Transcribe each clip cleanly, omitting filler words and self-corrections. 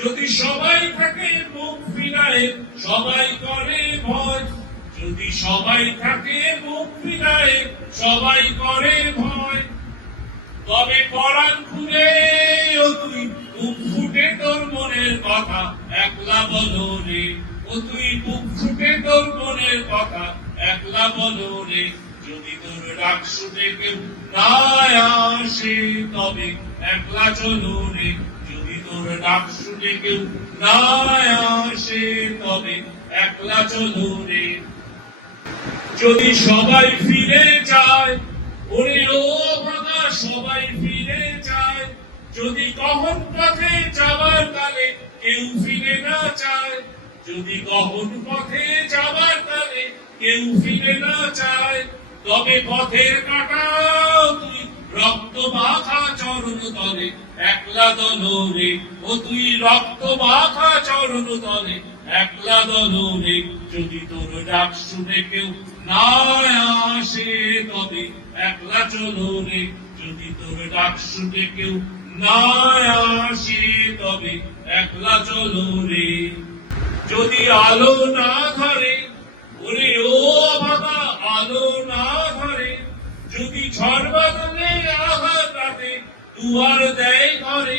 যদি সবাই থাকে মুখ ফিরায় সবাই করে ভয়, যদি সবাই থাকে মুখ ফিরায় সবাই করে ভয়, তবে পরাণ খুলে ও তুই বুক ফুটে তোর মনের কথা একলা বলো রে, ও তুই বুক ফুটে তোর মনের কথা একলা বলো রে। যদি তোর ডাক শুনে কেউ না আসে তবে একলা চলো রে, যদি তোর ডাক শুনে কেউ না আসে তবে একলা চলো রে। যদি সবাই ফিরে যায় ওরে ও ভাঙা সবাই ফিরে যায়, যদি গহন পথে যাবার কালে কেউ ফিরে না চায়, যদি গহন পথে যাবার কালে কেউ ফিরে না চায়, তবে পথের কাটা তুই রক্ত মাখা চরণ তলে একলা দলো রে, ও তুই রক্ত মাখা চরণ তলে একলা দলো রে। যদি তোর ডাক শুনে কেউ না আসে তবে একলা চলো রে, যদি তোর ডাক শুনে কেউ না আসে তবে একলা চলো রে। যদি আলো না ধরে ওরে ও বাবা আলো না ধরে, যদি ঝড় বাদলে আঘাত রাতে দুয়ার দেয় ঘরে,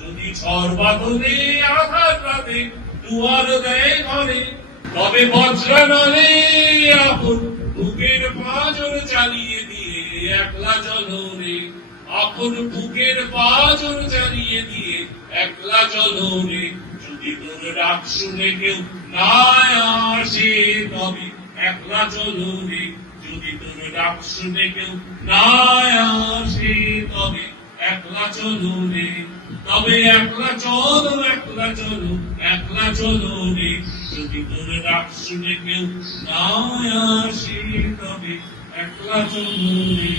যদি ঝড় বাদলে আঘাত রাতে দুয়ার দেয় ঘরে, তবে বজ্রা নলে আপন বুকের পাঁজর চালিয়ে দিয়ে একলা চলো রে, আপন বুকের পাঁজর চালিয়ে দিয়ে একলা চলো রে। যদি তোর ডাক শুনে কেউ না আসে তবে একলা চলো রে, যদি তোর ডাক শুনে কেউ না আসে তবে একলা চলো রে, তবে একলা চলো একলা চলো একলা চলো রে। যদি তোর ডাক শুনে কেউ না আসে তবে একলা চলো রে।